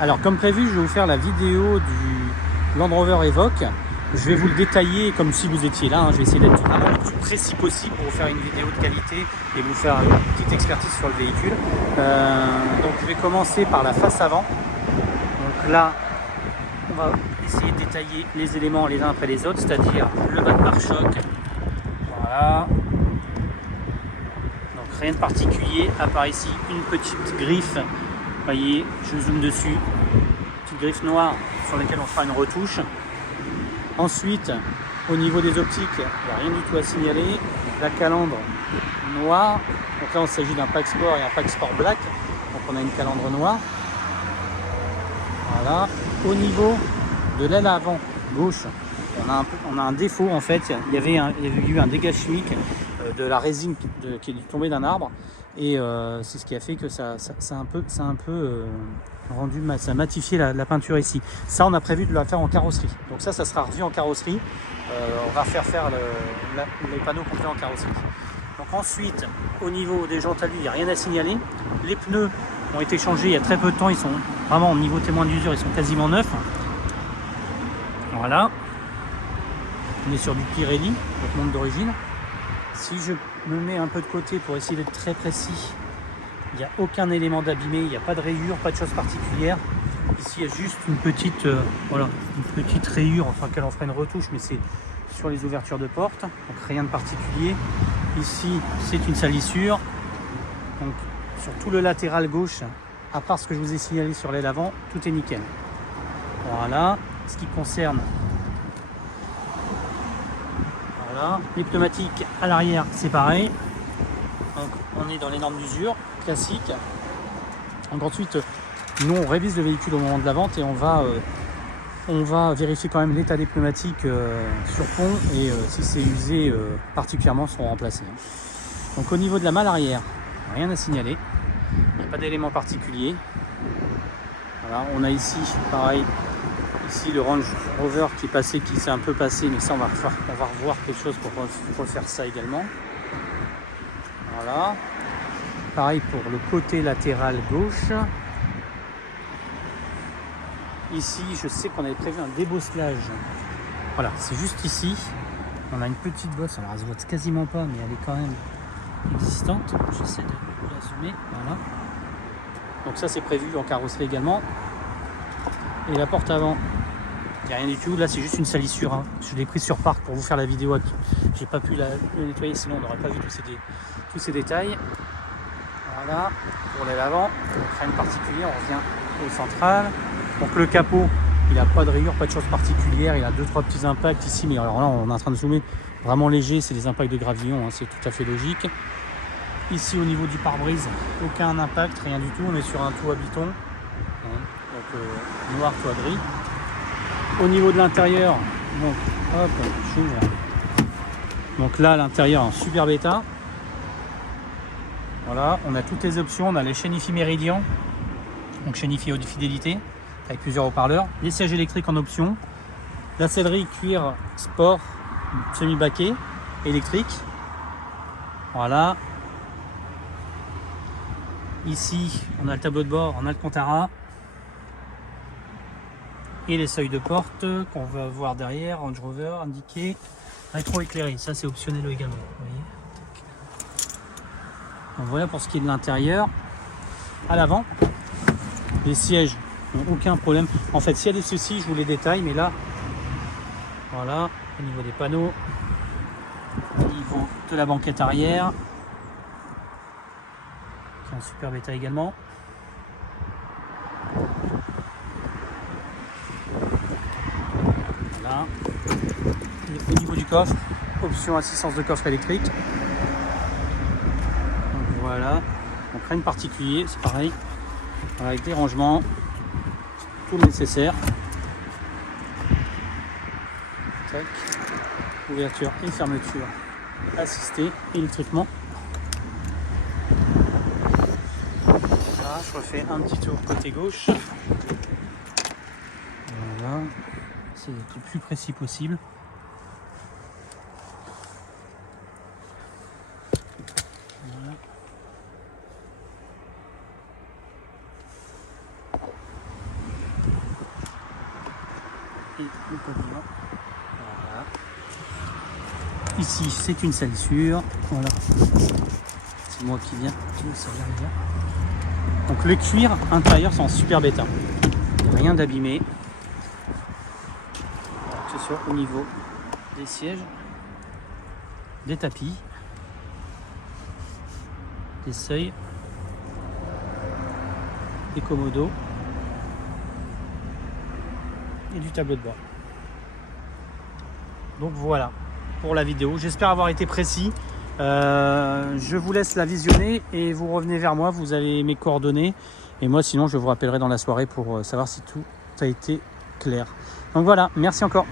Alors comme prévu, je vais vous faire la vidéo du Land Rover Evoque. Je vais vous le détailler comme si vous étiez là. Je vais essayer d'être vraiment le plus précis possible pour vous faire une vidéo de qualité et vous faire une petite expertise sur le véhicule. Donc je vais commencer par la face avant. Donc là, on va essayer de détailler les éléments les uns après les autres, c'est-à-dire le bas de pare-choc. Voilà. Donc rien de particulier, à part ici une petite griffe. Vous voyez, je zoome dessus. Petite griffe noire sur laquelle on fera une retouche. Ensuite, au niveau des optiques, il n'y a rien du tout à signaler. La calandre noire. Donc là, il s'agit d'un pack sport et un pack sport black. Donc on a une calandre noire. Voilà. Au niveau de l'aile avant gauche, on a un défaut en fait. Il y avait eu un dégât chimique de la résine qui est tombée d'un arbre. Et c'est ce qui a fait que ça a un peu rendu, ça a matifié la peinture ici. Ça, on a prévu de la faire en carrosserie. Donc ça sera revu en carrosserie. On va faire les panneaux complets en carrosserie. Donc ensuite, au niveau des jantes à lui, il n'y a rien à signaler. Les pneus ont été changés il y a très peu de temps. Ils sont vraiment au niveau témoin d'usure, ils sont quasiment neufs. Voilà. On est sur du Pirelli, notre montre d'origine. Si je me mets un peu de côté pour essayer d'être très précis, il n'y a aucun élément d'abîmé, il n'y a pas de rayure, pas de choses particulières. Ici, il y a juste une petite rayure, enfin qu'elle en fera une retouche, mais c'est sur les ouvertures de porte, donc rien de particulier. Ici, c'est une salissure. Donc sur tout le latéral gauche, à part ce que je vous ai signalé sur l'aile avant, tout est nickel. Voilà. Ce qui concerne les pneumatiques à l'arrière, c'est pareil. Donc on est dans les normes d'usure classiques. Donc ensuite, nous on révise le véhicule au moment de la vente et on va vérifier quand même l'état des pneumatiques sur pont et si c'est usé particulièrement seront remplacés. Donc au niveau de la malle arrière, rien à signaler. Il n'y a pas d'élément particulier. Voilà, on a ici pareil. Ici le Range Rover qui est passé, qui s'est un peu passé, mais ça on va revoir quelque chose pour refaire ça également. Voilà. Pareil pour le côté latéral gauche. Ici, je sais qu'on avait prévu un débosselage. Voilà, c'est juste ici. On a une petite bosse, alors elle se voit quasiment pas, mais elle est quand même existante. J'essaie de la zoomer. Voilà. Donc ça c'est prévu en carrosserie également. Et la porte avant, il n'y a rien du tout. Là c'est juste une salissure. Hein. Je l'ai prise sur parc pour vous faire la vidéo. J'ai pas pu le nettoyer, sinon on n'aurait pas vu tous ces détails. Voilà, pour l'aile avant, rien de particulier, on revient au central. Donc le capot, il n'a pas de rayures, pas de choses particulières, il a 2-3 petits impacts ici, mais alors là on est en train de zoomer vraiment léger, c'est des impacts de gravillon, hein, c'est tout à fait logique. Ici au niveau du pare-brise, aucun impact, rien du tout, on est sur un toit biton, hein, donc noir, toit gris. Au niveau de l'intérieur, donc hop, j'ouvre. Donc là l'intérieur en super bêta. Voilà, on a toutes les options, on a les chaînes IFI Meridian, donc chaîne IFI haute fidélité, avec plusieurs haut-parleurs, les sièges électriques en option, la sellerie cuir sport semi-baquet électrique. Voilà. Ici, on a le tableau de bord, on a le compte à ras. Et les seuils de porte qu'on va voir derrière, Range Rover indiqué, rétro-éclairé, ça c'est optionnel également. Vous voyez. Donc voilà pour ce qui est de l'intérieur. À l'avant, les sièges n'ont aucun problème. En fait, s'il y a des soucis, je vous les détaille, mais là, voilà, au niveau des panneaux, au niveau de la banquette arrière, qui est en super bêta également. Voilà. Et au niveau du coffre, option assistance de coffre électrique. Donc voilà, donc rien de particulier, c'est pareil. Voilà, avec des rangements, tout le nécessaire. Tac. Ouverture et fermeture assistée électriquement. Là, je refais un petit tour côté gauche. Voilà, c'est le plus précis possible. et le pavillon. Voilà. Ici, c'est une salissure. Voilà. C'est moi qui viens. Ça vient bien. Donc le cuir intérieur c'est en super bêta. Rien d'abîmé. Que ce soit au niveau des sièges, des tapis, des seuils, des commodos et du tableau de bord. Donc voilà pour la vidéo. J'espère avoir été précis. Je vous laisse la visionner et vous revenez vers moi. Vous avez mes coordonnées. Et moi, sinon, je vous rappellerai dans la soirée pour savoir si tout a été clair. Donc voilà, merci encore.